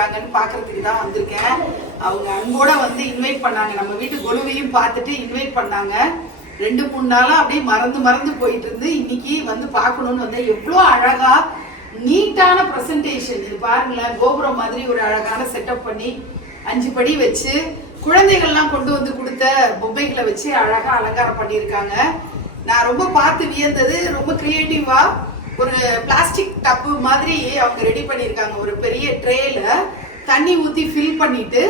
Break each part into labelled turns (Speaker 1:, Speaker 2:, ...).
Speaker 1: இருக்காங்கன்னு பார்க்கறதுக்கு தான் வந்திருக்கேன். அவங்க அன்போட வந்து இன்வைட் பண்ணாங்க. நம்ம வீட்டு கொலுவையும் பார்த்துட்டு இன்வைட் பண்ணாங்க. ரெண்டு மூணு நாளா அப்படியே மறந்து மறந்து போயிட்டு இருந்து இன்னைக்கு வந்து பார்க்கணும்னு வந்தேன். எவ்வளோ அழகா நீட்டான ப்ரெசன்டேஷன் இது பாருங்களேன் கோபுரம் மாதிரி ஒரு அழகான செட்டப் பண்ணி அஞ்சு படி வச்சு குழந்தைகள்லாம் கொண்டு வந்து கொடுத்த பொம்மைகளை வச்சு அழகா அலங்காரம் பண்ணியிருக்காங்க. நான் ரொம்ப பார்த்து வியந்தது ரொம்ப கிரியேட்டிவா ஒரு பிளாஸ்டிக் டப்பு மாதிரி அவங்க ரெடி பண்ணியிருக்காங்க. ஒரு பெரிய ட்ரேல தண்ணி ஊற்றி ஃபில் பண்ணிட்டு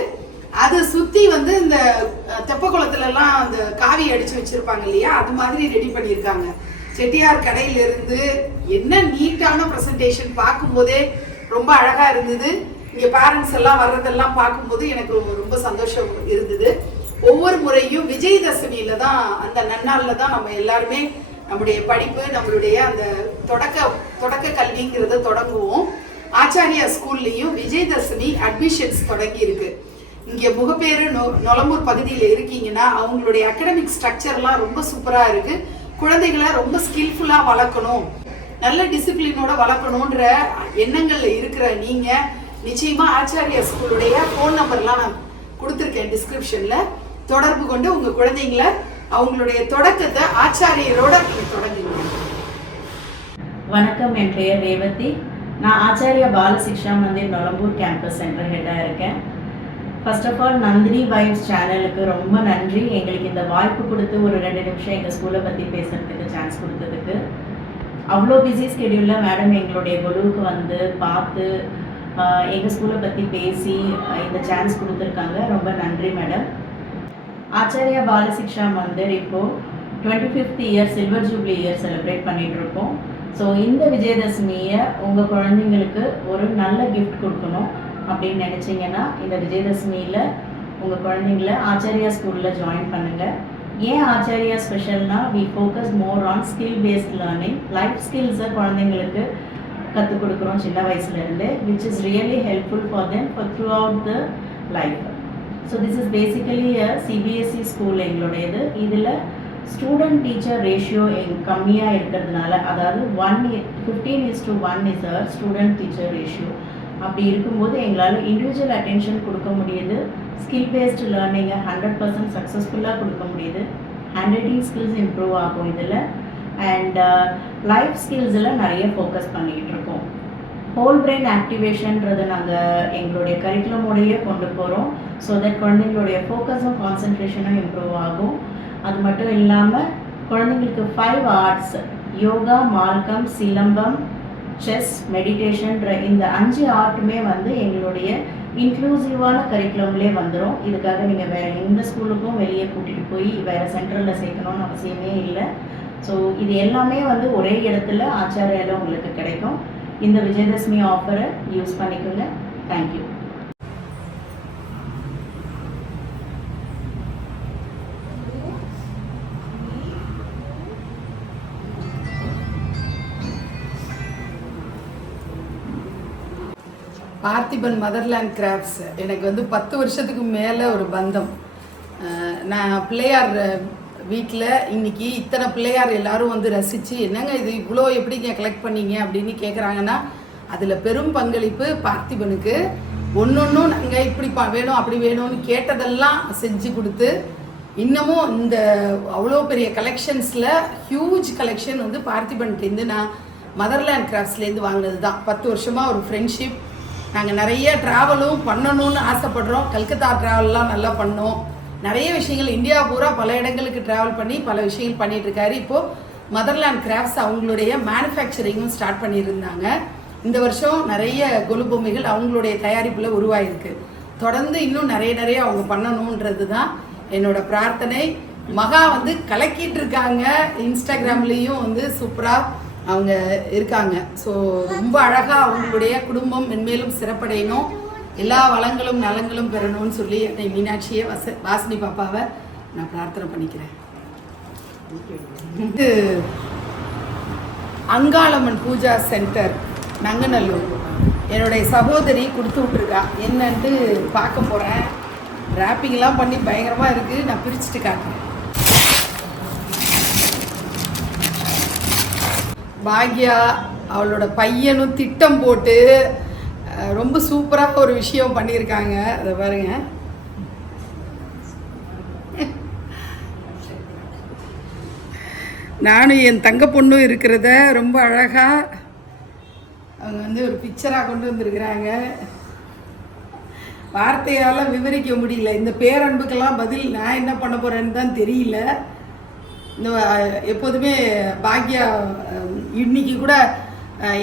Speaker 1: அதை சுற்றி வந்து இந்த தெப்ப குளத்துலலாம் அந்த காவி அடிச்சு வச்சிருப்பாங்க இல்லையா? அது மாதிரி ரெடி பண்ணியிருக்காங்க. செட்டியார் கடையிலிருந்து என்ன நீட்டான ப்ரெசன்டேஷன் பார்க்கும்போதே ரொம்ப அழகாக இருந்தது. இங்கே பேரண்ட்ஸ் எல்லாம் வர்றதெல்லாம் பார்க்கும்போது எனக்கு ரொம்ப- ரொம்ப சந்தோஷம் இருந்தது. ஒவ்வொரு முறையும் விஜயதசமியில தான் அந்த நன்னாளில் தான் நம்ம எல்லாருமே நம்முடைய படிப்பு நம்மளுடைய அந்த தொடக்க தொடக்க கல்விங்கிறத தொடங்குவோம். ஆச்சாரியா ஸ்கூல்லையும் விஜயதசமி அட்மிஷன்ஸ் தொடங்கி இருக்கு இங்க முகப்பேரு நொ- நொலம்பூர் பகுதியில் இருக்கீங்கன்னா அவங்களுடைய அகடமிக் ஸ்ட்ரக்சர்லாம் ரொம்ப சூப்பரா இருக்கு. குழந்தைகளை ரொம்ப ஸ்கில்ஃபுல்லா வளர்க்கணும். நல்ல டிசிப்ளினோட வளர்க்கணுன்ற எண்ணங்கள்ல இருக்கிற நீங்க நிச்சயமா ஆச்சாரியா ஸ்கூலுடைய ஃபோன் நம்பர்லாம் நான் கொடுத்துருக்கேன் டிஸ்கிரிப்ஷன்ல தொடர்பு கொண்டு உங்க குழந்தைங்கள அவங்களுடைய தொடக்கத்தை ஆச்சாரியரோட நீங்க தொடங்குங்க.
Speaker 2: வணக்கம் என் பெயர் ரேவதி. நான் ஆச்சாரியா பால சிக்ஷா மந்திர் நொலம்பூர் கேம்பஸ் சென்டர் ஹெட்டாக இருக்கேன். First of all Nandini vibes சேனலுக்கு ரொம்ப நன்றி. எங்களுக்கு இந்த வாய்ப்பு கொடுத்து ஒரு ரெண்டு நிமிஷம் எங்கள் ஸ்கூலை பற்றி பேசுகிறதுக்கு சான்ஸ் கொடுத்ததுக்கு. அவ்வளோ பிஸி ஸ்கெடியூலில் மேடம் எங்களுடைய குழுவுக்கு வந்து பார்த்து எங்கள் ஸ்கூலை பற்றி பேசி இந்த சான்ஸ் கொடுத்துருக்காங்க. ரொம்ப நன்றி மேடம் ஆச்சாரியா பாலசிக்ஷா மந்திர் இப்போ twenty fifth year silver jubilee year celebrate பண்ணிட்டு இருக்கோம் ஸோ இந்த விஜயதசமியை உங்கள் குழந்தைங்களுக்கு ஒரு நல்ல கிஃப்ட் கொடுக்கணும் அப்படின்னு நினச்சிங்கன்னா இந்த விஜயதசமியில் உங்கள் குழந்தைங்கள ஆச்சாரியா ஸ்கூலில் ஜாயின் பண்ணுங்கள் ஏன் Acharya ஸ்பெஷல்னா we focus more on skill based learning life ஸ்கில்ஸை குழந்தைங்களுக்கு கற்றுக் கொடுக்குறோம் சின்ன வயசுலேருந்து which is really helpful for them for throughout the life so this is basically a CBSE school எங்களுடையது. இதில் ஸ்டூடெண்ட் டீச்சர் ரேஷியோ எங் கம்மியாக இருக்கிறதுனால அதாவது one fifteen is to one is a student teacher ratio அப்படி இருக்கும்போது எங்களால் இண்டிவிஜுவல் அட்டென்ஷன் கொடுக்க முடியுது. ஸ்கில் பேஸ்டு லேர்னிங்கை ஹண்ட்ரட் பர்சன்ட் சக்ஸஸ்ஃபுல்லாக கொடுக்க முடியுது. ஹேண்ட் ரைட்டிங் ஸ்கில்ஸ் இம்ப்ரூவ் ஆகும் இதில். அண்ட் லைஃப் ஸ்கில்ஸில் நிறைய ஃபோக்கஸ் பண்ணிக்கிட்டு இருக்கோம். ஹோல் பிரெயின் ஆக்டிவேஷன்றதை நாங்கள் எங்களுடைய கரிக்குலமோடையே கொண்டு போகிறோம் ஸோ தட் குழந்தைங்களுடைய ஃபோக்கஸும் கான்சன்ட்ரேஷனும் இம்ப்ரூவ் ஆகும். அது மட்டும் இல்லாமல் குழந்தைங்களுக்கு ஃபைவ் ஆர்ட்ஸ் யோகா மார்க்கம் சிலம்பம் செஸ் மெடிடேஷன்ற இந்த அஞ்சு ஆர்ட்டுமே வந்து எங்களுடைய இன்க்ளூசிவான கரிக்குலம்லேயே வந்துடும் இதுக்காக நீங்கள் வேறு எந்த ஸ்கூலுக்கும் வெளியே கூட்டிகிட்டு போய் வேறு சென்டரில் சேர்க்கணும்னு அவசியமே இல்லை. ஸோ இது எல்லாமே வந்து ஒரே இடத்துல ஆச்சாரியால உங்களுக்கு கிடைக்கும். இந்த விஜயதசமி ஆஃபரை யூஸ் பண்ணிக்கோங்க. தேங்க்யூ
Speaker 1: பார்த்திபன் மதர்லேண்ட் கிராஃப்ட்ஸ் எனக்கு வந்து பத்து வருஷத்துக்கு மேலே ஒரு பந்தம். நான் பிள்ளையார் வீட்டில் இன்னைக்கு இத்தனை பிள்ளையார் எல்லாரும் வந்து ரசித்து என்னங்க இது இவ்வளோ எப்படிங்க கலெக்ட் பண்ணீங்க? அப்படின்னு கேட்குறாங்கன்னா அதில் பெரும் பங்களிப்பு பார்த்திபனுக்கு. ஒன்றொன்றும் நாங்கள் இப்படி பா வேணும் அப்படி வேணும்னு கேட்டதெல்லாம் செஞ்சு கொடுத்து இன்னமும் இந்த அவ்வளோ பெரிய கலெக்ஷன்ஸில் ஹியூஜ் கலெக்ஷன் வந்து பார்த்திபன்கிட்டேருந்து நான் மதர்லேண்ட் கிராஃப்ட்ஸ்லேருந்து வாங்கினது தான் பத்து வருஷமாக ஒரு ஃப்ரெண்ட்ஷிப் நாங்கள் நிறைய ட்ராவலும் பண்ணணும்னு ஆசைப்படுறோம். கல்கத்தா ட்ராவல்லாம் நல்லா பண்ணோம். நிறைய விஷயங்கள் இந்தியா பூரா பல இடங்களுக்கு ட்ராவல் பண்ணி பல விஷயங்கள் பண்ணிட்டு இருக்காரு. இப்போது மதர்லேண்ட் கிராஃப்ட்ஸ் அவங்களுடைய மேனுஃபேக்சரிங்கும் ஸ்டார்ட் பண்ணியிருந்தாங்க. இந்த வருஷம் நிறைய கொலு பொம்மைகள் அவங்களுடைய தயாரிப்பில் உருவாயிருக்கு. தொடர்ந்து இன்னும் நிறைய நிறைய அவங்க பண்ணணுன்றது தான் என்னோட பிரார்த்தனை. மகா வந்து கலக்கிட்டு இருக்காங்க. இன்ஸ்டாகிராம்லேயும் வந்து சூப்பராக அவங்க இருக்காங்க. ஸோ ரொம்ப அழகாக அவங்களுடைய குடும்பம் மென்மேலும் சிறப்படையணும். எல்லா வளங்களும் நலங்களும் பெறணும்னு சொல்லி என்னை மீனாட்சியை வச வாசினி பாப்பாவை நான் பிரார்த்தனை பண்ணிக்கிறேன். இது அங்காளம்மன் பூஜா சென்டர் நங்கநல்லூர். என்னுடைய சகோதரி கொடுத்து விட்ருக்கா என்னன்ட்டு பார்க்க போகிறேன் ரேப்பிங்லாம் பண்ணி பயங்கரமாக இருக்குது நான் பிரிச்சுட்டு காட்டுறேன். பாக்யா அவளோட பையனும் திட்டம் போட்டு ரொம்ப சூப்பராக ஒரு விஷயம் பண்ணியிருக்காங்க. அதை பாருங்க. நானும் என் தங்க பொண்ணும் இருக்கிறத ரொம்ப அழகாக அவங்க வந்து ஒரு பிக்சராக கொண்டு வந்திருக்கிறாங்க. வார்த்தையால் விவரிக்க முடியல. இந்த பேரன்புக்கெல்லாம் பதில் நான் என்ன பண்ண போகிறேன்னு தான் தெரியல. இந்த எப்போதுமே பாக்யா இன்னைக்கு கூட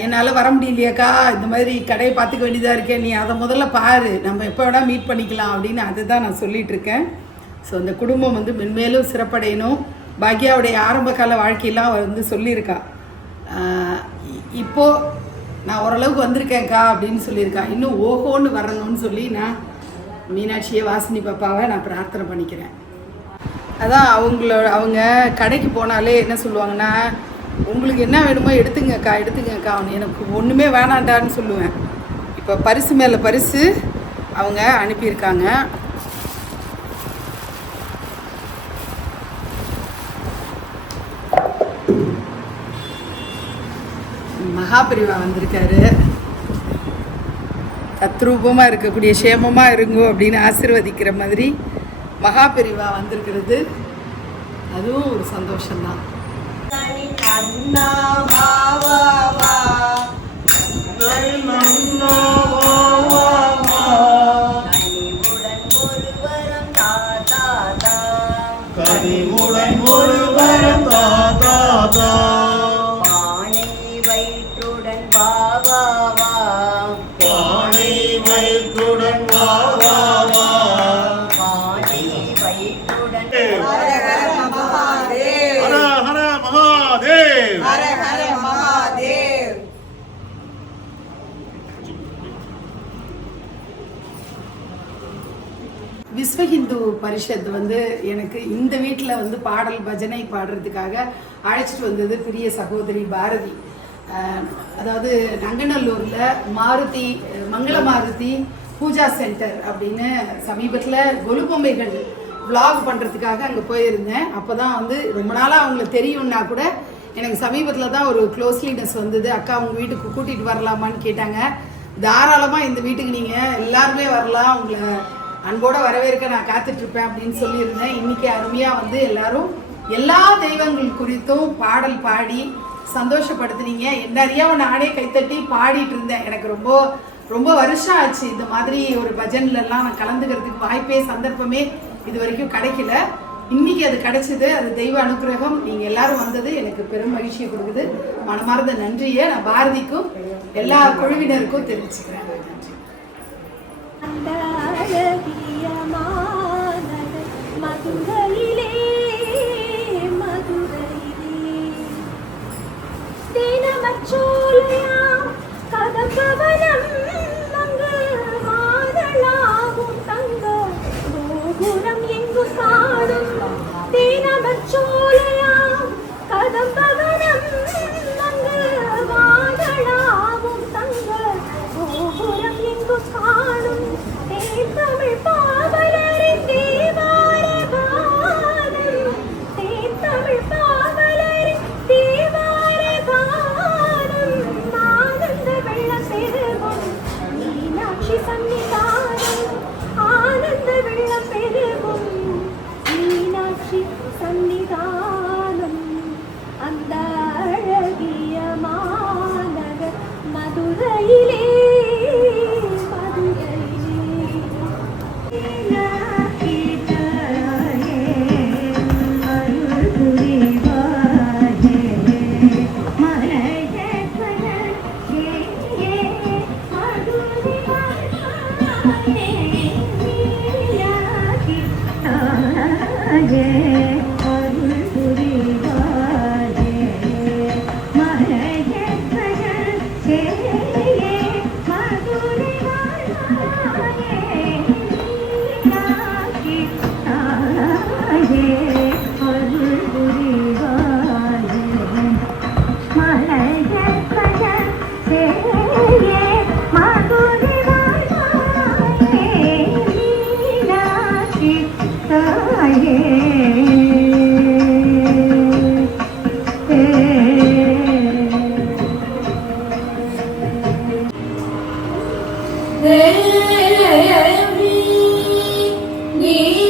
Speaker 1: என்னால் வர முடியலையாக்கா இந்த மாதிரி கடையை பார்த்துக்க வேண்டியதாக இருக்கேன் நீ அதை முதல்ல பாரு. நம்ம எப்போ வேணால் மீட் பண்ணிக்கலாம் அப்படின்னு அதை தான் நான் சொல்லிகிட்ருக்கேன் ஸோ அந்த குடும்பம் வந்து மென்மேலும் சிறப்படையணும். பாக்யாவுடைய ஆரம்ப கால வாழ்க்கையெல்லாம் அவ வந்து சொல்லியிருக்கா. இப்போது இப்போ நான் ஓரளவுக்கு வந்திருக்கேன்க்கா அப்படின்னு சொல்லியிருக்கா. இன்னும் ஓஹோன்னு வரணும்னு சொல்லி நான் மீனாட்சியை வாசினி பாப்பாவை நான் பிரார்த்தனை பண்ணிக்கிறேன். அதான் அவங்களோட அவங்க கடைக்கு போனாலே என்ன சொல்லுவாங்கன்னா உங்களுக்கு என்ன வேணுமோ எடுத்துங்கக்கா எடுத்துங்கக்கா. எனக்கு ஒன்றுமே வேணாண்டான்னு சொல்லுவேன். இப்போ பரிசு மேலே பரிசு அவங்க அனுப்பியிருக்காங்க. மகாபிரிவா வந்திருக்காரு. தத்ரூபமாக இருக்கக்கூடிய சேமமாக இருங்கோ அப்படின்னு ஆசிர்வதிக்கிற மாதிரி மகாபிரிவா வந்திருக்கிறது. அதுவும் ஒரு சந்தோஷம்தான்.
Speaker 3: கனிவுடன் ஒரு தாத்தா
Speaker 4: பானை வயிற்றுடன் வா வா வா.
Speaker 3: பானை வயிற்றுடன் வா வா.
Speaker 1: பரிஷத் வந்து எனக்கு இந்த வீட்டில் வந்து பாடல் பஜனை பாடுறதுக்காக அழைச்சிட்டு வந்தது பெரிய சகோதரி பாரதி. அதாவது நங்கநல்லூரில் மாருதி மங்கள மாருதி பூஜா சென்டர் அப்படின்னு சமீபத்தில் கொலுபொம்மைகள் பொம்மைகள் பண்ணுறதுக்காக அங்கே போயிருந்தேன். அப்போ தான் வந்து ரொம்ப நாளாக அவங்கள தெரியும்னா கூட எனக்கு சமீபத்தில் தான் ஒரு க்ளோஸ்லினஸ் வந்தது. அக்கா உங்கள் வீட்டுக்கு கூட்டிகிட்டு வரலாமான்னு கேட்டாங்க. தாராளமாக இந்த வீட்டுக்கு நீங்கள் எல்லாருமே வரலாம். உங்களை அன்போட வரவேற்க நான் காத்துட்டு இருப்பேன் அப்படின்னு சொல்லியிருந்தேன். இன்னைக்கு அருமையா வந்து எல்லாரும் எல்லா தெய்வங்கள் குறித்தும் பாடல் பாடி சந்தோஷப்படுத்துனீங்க. என்ன நானே கைத்தட்டி பாடிட்டு இருந்தேன் எனக்கு ரொம்ப ரொம்ப வருஷம் ஆச்சு இந்த மாதிரி ஒரு பஜன்லலாம் நான் கலந்துக்கிறதுக்கு வாய்ப்பே சந்தர்ப்பமே இது வரைக்கும் கிடைக்கல. இன்னைக்கு அது கிடைச்சது. அது தெய்வ அனுக்கிரகம். நீங்க எல்லாரும் வந்தது எனக்கு பெரும் மகிழ்ச்சியை கொடுக்குது. மனமார்ந்த நன்றியை நான் பாரதிக்கும் எல்லா குழுவினருக்கும் தெரிவிச்சுக்கிறேன். நன்றி.
Speaker 5: அந்த
Speaker 6: Every day.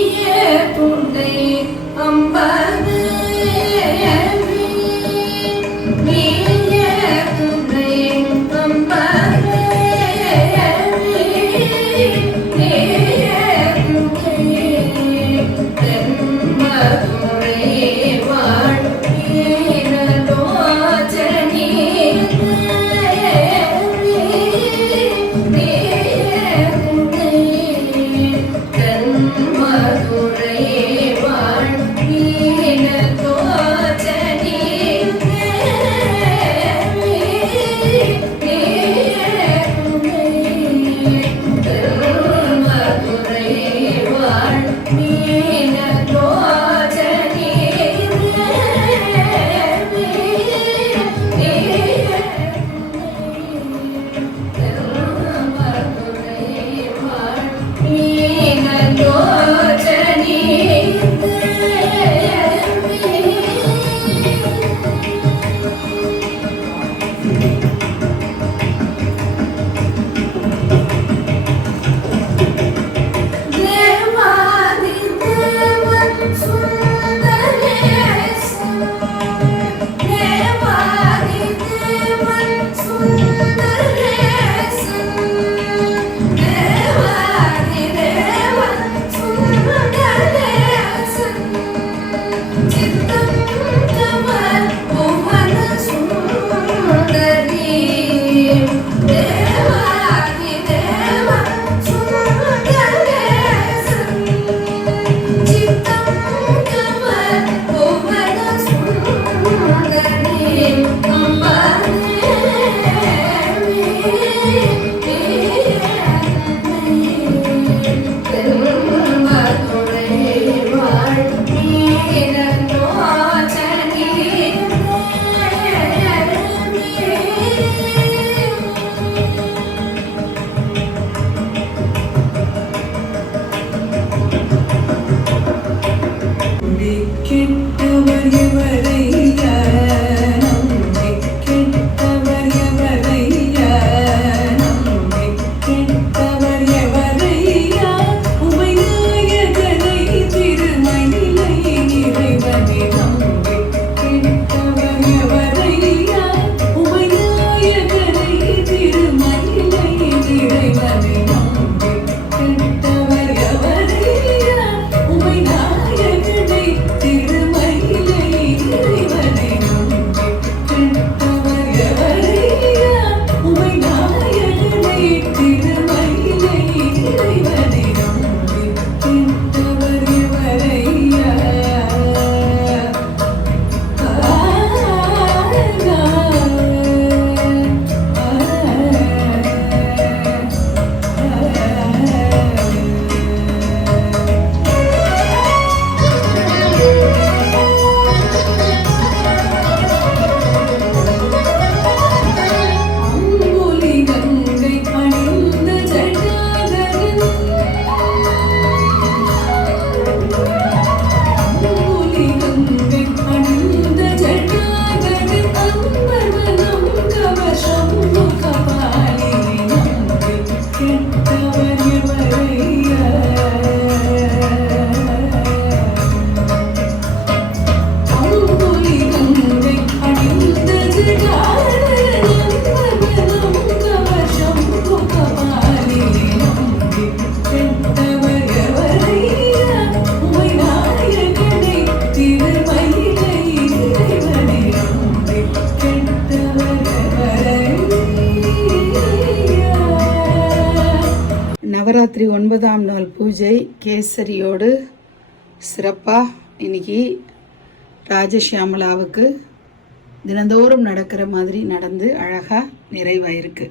Speaker 6: Thank. பூஜை கேசரியோடு சிறப்பாக இன்னைக்கு ராஜஷியாமலாவுக்கு தினந்தோறும் நடக்கிற மாதிரி நடந்து அழகாக நிறைவாயிருக்கு.